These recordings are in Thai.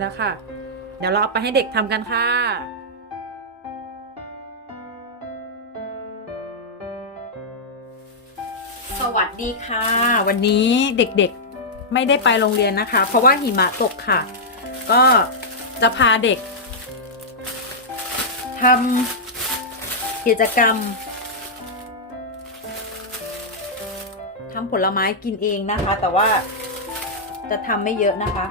แล้วค่ะ เดี๋ยวเราเอาไปให้เด็กทำกันค่ะสวัสดีค่ะ วันนี้เด็กๆไม่ได้ไปโรงเรียนนะคะ เพราะว่าหิมะตกค่ะ ก็จะพาเด็กทำกิจกรรมทำผลไม้กินเองนะคะ แต่ว่าจะทำไม่เยอะนะคะ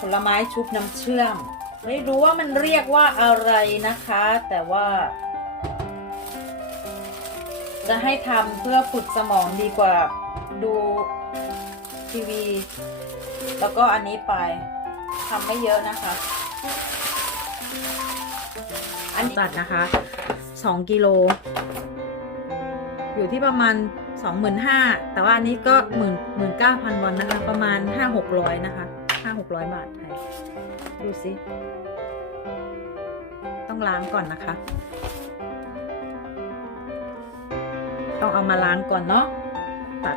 ผลไม้ชุบน้ำเชื่อม ไม่รู้ว่ามันเรียกว่าอะไรนะคะ แต่ว่า จะให้ทำเพื่อฝึกสมองดีกว่าดูทีวี แล้วก็อันนี้ไปทำไม่เยอะนะคะ อันนี้ตัดนะคะ2กิโล อยู่ที่ประมาณ25,000แต่ว่าอันนี้ก็หมื่นหมื่นเก้าพันวอนนะคะ ประมาณ5-600นะคะ ห้าหกร้อยบาทไทย ดูสิ ต้องล้างก่อนนะคะ ต้องเอามาล้างก่อนเนาะตัด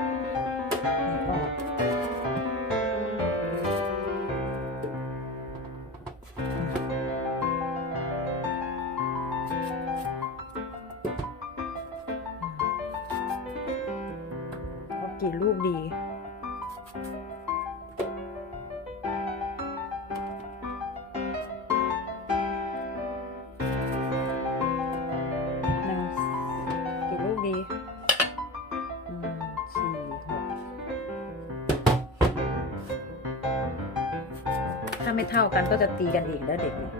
าไม่เท่ากันก็จะตีกันเองแล้วเด็กเนี่ย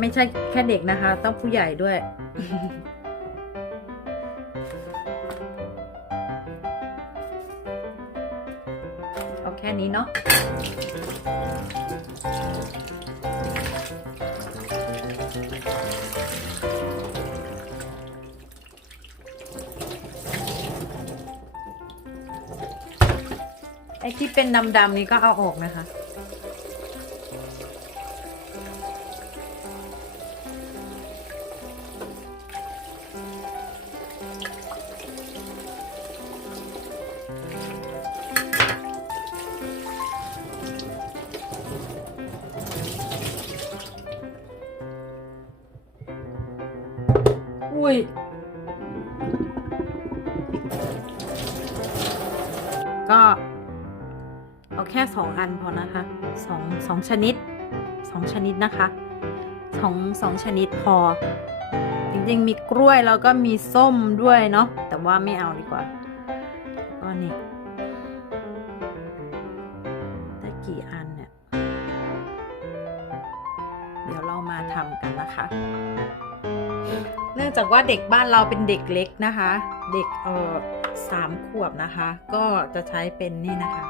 ไม่ใช่แค่เด็กนะคะ ต้องผู้ใหญ่ด้วย เอาแค่นี้เนาะ ไอ้ที่เป็นดำๆนี่ก็เอาออกนะคะ อุ้ย ก็ เอาแค่สองอันพอนะคะสองสองชนิดสองชนิดนะคะสองสองชนิดพอ จริงๆมีกล้วยแล้วก็มีส้มด้วยเนาะแต่ว่าไม่เอาดีกว่าก็นี่ได้กี่อันเนี่ย เดี๋ยวเรามาทำกันนะคะ เนื่องจากว่าเด็กบ้านเราเป็นเด็กเล็กนะคะ เด็กเออสามขวบนะคะ ก็จะใช้เป็นนี่นะคะ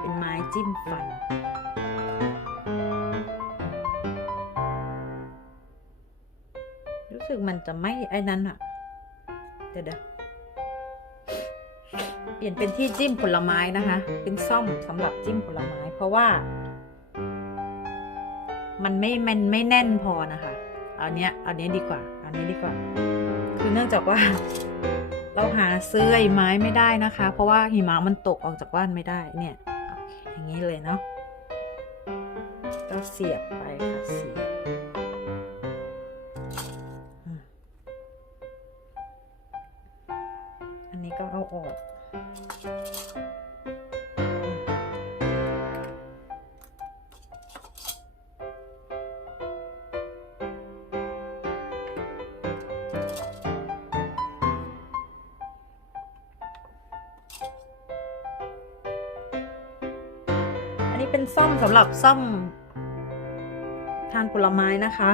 เป็นไม้จิ้มฟัน รู้สึกมันจะไม่ไอ้นั้นอะเดี๋ยวเดี๋ยวเปลี่ยนเป็นที่จิ้มผลไม้นะคะ เป็นซ่อมสำหรับจิ้มผลไม้ เพราะว่า มันไม่ มันไม่แน่นพอนะคะ เอาเนี้ย เอาเนี้ยดีกว่า เอาเนี้ยดีกว่า คือเนื่องจากว่า เราหาซื้อไอ้ไม้ไม่ได้นะคะ เพราะว่าหิมะมันตกออกจากบ้านไม่ได้เนี่ย อย่างนี้เลยเนาะก็เสียบไปค่ะเสียบอันนี้ก็เอาออก ซ่อมสำหรับซ่อม ทานผลไม้นะคะ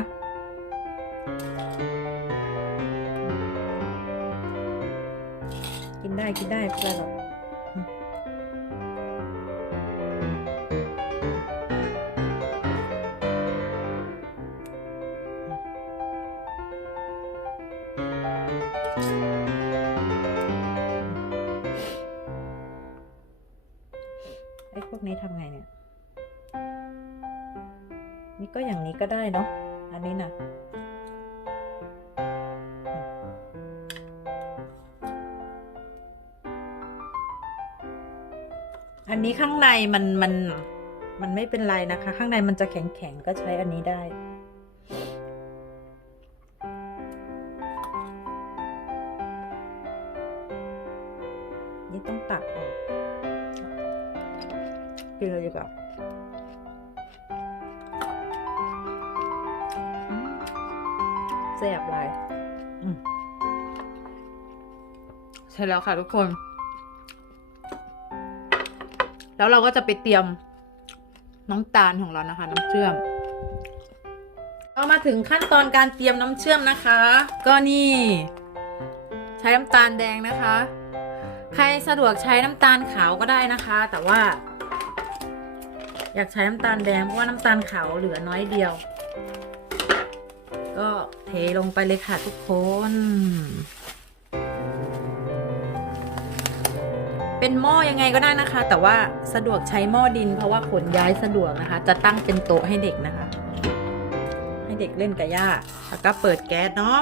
กินได้กินได้ไม่เป็นไรหรอก ก็ได้เนาะอันนี้นะอันนี้ข้างในมันมันมันไม่เป็นไรนะคะ ข้างในมันจะแข็งแข็งก็ใช้อันนี้ได้นี่ต้องตักออกกินเลยดีกว่า แซ่บหลายใช่แล้วค่ะทุกคน แล้วเราก็จะไปเตรียมน้ำตาลของเรานะคะ น้ำเชื่อมเรามาถึงขั้นตอนการเตรียมน้ำเชื่อมนะคะ ก็นี่ ใช้น้ำตาลแดงนะคะ ใครสะดวกใช้น้ำตาลขาวก็ได้นะคะ แต่ว่า อยากใช้น้ำตาลแดงเพราะว่าน้ำตาลขาวเหลือน้อยเดียว ก็ ทลงไปเลยค่ะทุกคน เป็นหม้อยังไงก็ได้นะคะ แต่ว่าสะดวกใช้หม้อดิน เพราะว่าขนย้ายสะดวกนะคะ จะตั้งเป็นโต๊ะให้เด็กนะคะ ให้เด็กเล่นกับย่าแล้วก็เปิดแก๊สเนาะ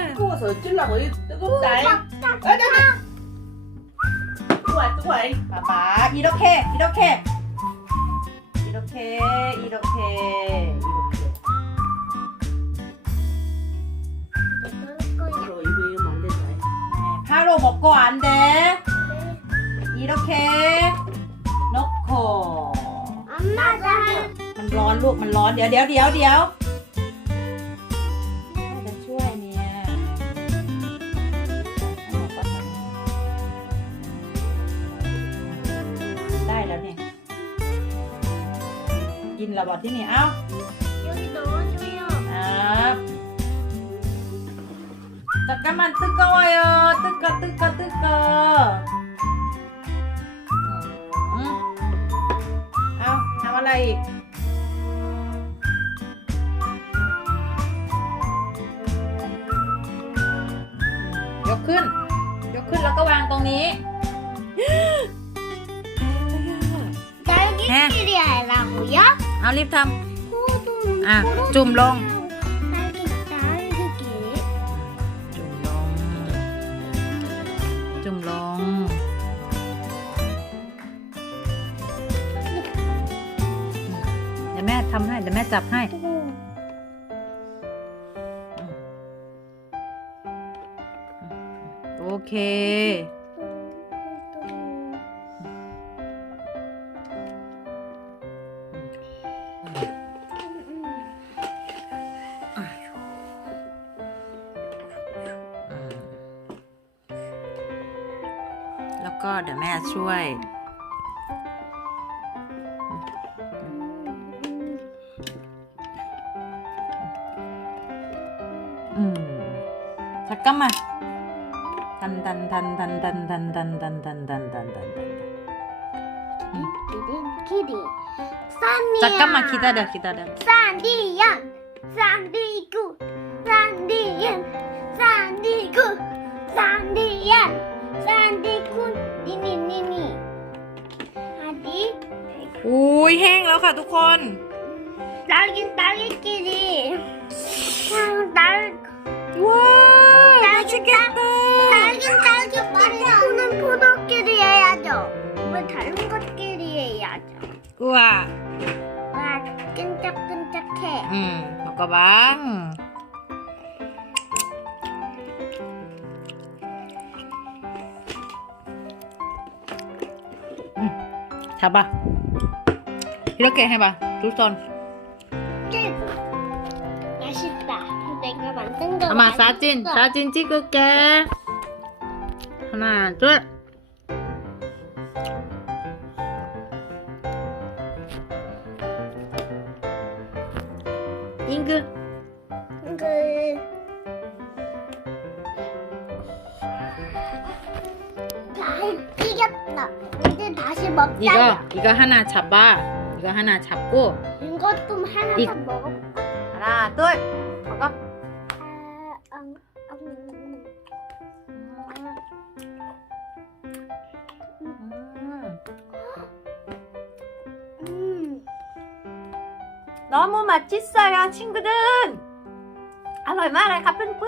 하하. 뜨거워서 어쩌려고, 이 뜨겁다. 이. 아, 나, 나. 뜨거워, 뜨거워. 이. 봐봐 이렇게 이렇게 이렇게 이렇게 이렇게 이거, 이거 이러면 안 된다. 이. 네, 바로 먹고 안 돼. 이렇게 넣고 มันร้อนลูกมันร้อนเดี๋ยวเดี๋ยวเดี๋ยวเดี๋ยว ระบอกที่นี่เอ้าตักกันมันตึกกอยเออตึกกะตึกกะตึกกะเอาทำอะไรอีกยกขึ้น ยกขึ้นแล้วก็วางตรงนี้น่ากินจริงแอะ เอารีบทำอะ จุ่มลง จุ่มลง จุ่มลง เดี๋ยวแม่ทำให้ เดี๋ยวแม่จับให้โอเค เดี๋ยวแม่ช่วย อืม잠깐만ทันทันทันทันทันทันทันทันทันทันทันทันทัน 끼리. 산디야. 잠깐만 기다려 기다려 산디야. 산디구. แล้วค่ะทุกคน 날개 날개끼리 그냥 날 와 맛있겠다. 날개 날개끼리 포는 포도끼리 해야죠. 왜 다른 것끼리 해야죠? 우와. 와 끈적끈적해. 음 먹어봐. 음, 잡아. 이렇게 해봐 두 손. 맛있다. 내가 만든 거. 엄마 맛있어. 사진 사진 찍을게. 하나 둘. 잉그 그잘 아, 튀겼다. 이제 다시 먹자. 이거 이거 하나 잡아. 이거 하나 잡고 이것 좀 하나만 먹어. 하나 둘 먹어 아, 음, 음. 음, 너무 맛있어요 친구들 아 얼마나 가쁜 분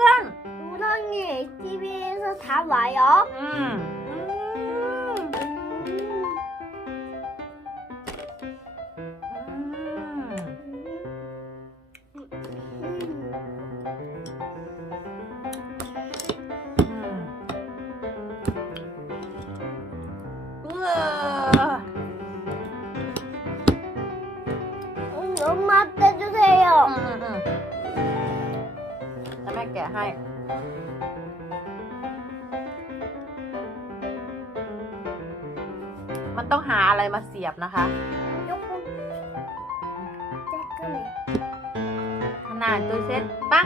우렁이 ATV에서 다 와요. 음. 엄마한테 주세요. อืมอืมจะแม่แกะให้ มันต้องหาอะไรมาเสียบนะคะ 조금 쬐끔해. ขนาดตัวเซ็ตปัง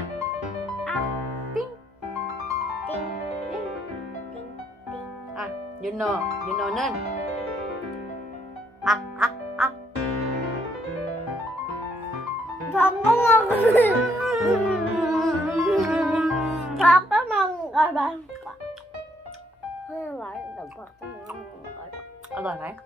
아, 삥. 띵, 띵, 띵, 띵. อ่ะยูโนยูโน 잠깐만 가만 가만 가만 가만 가만 가만 가만 가만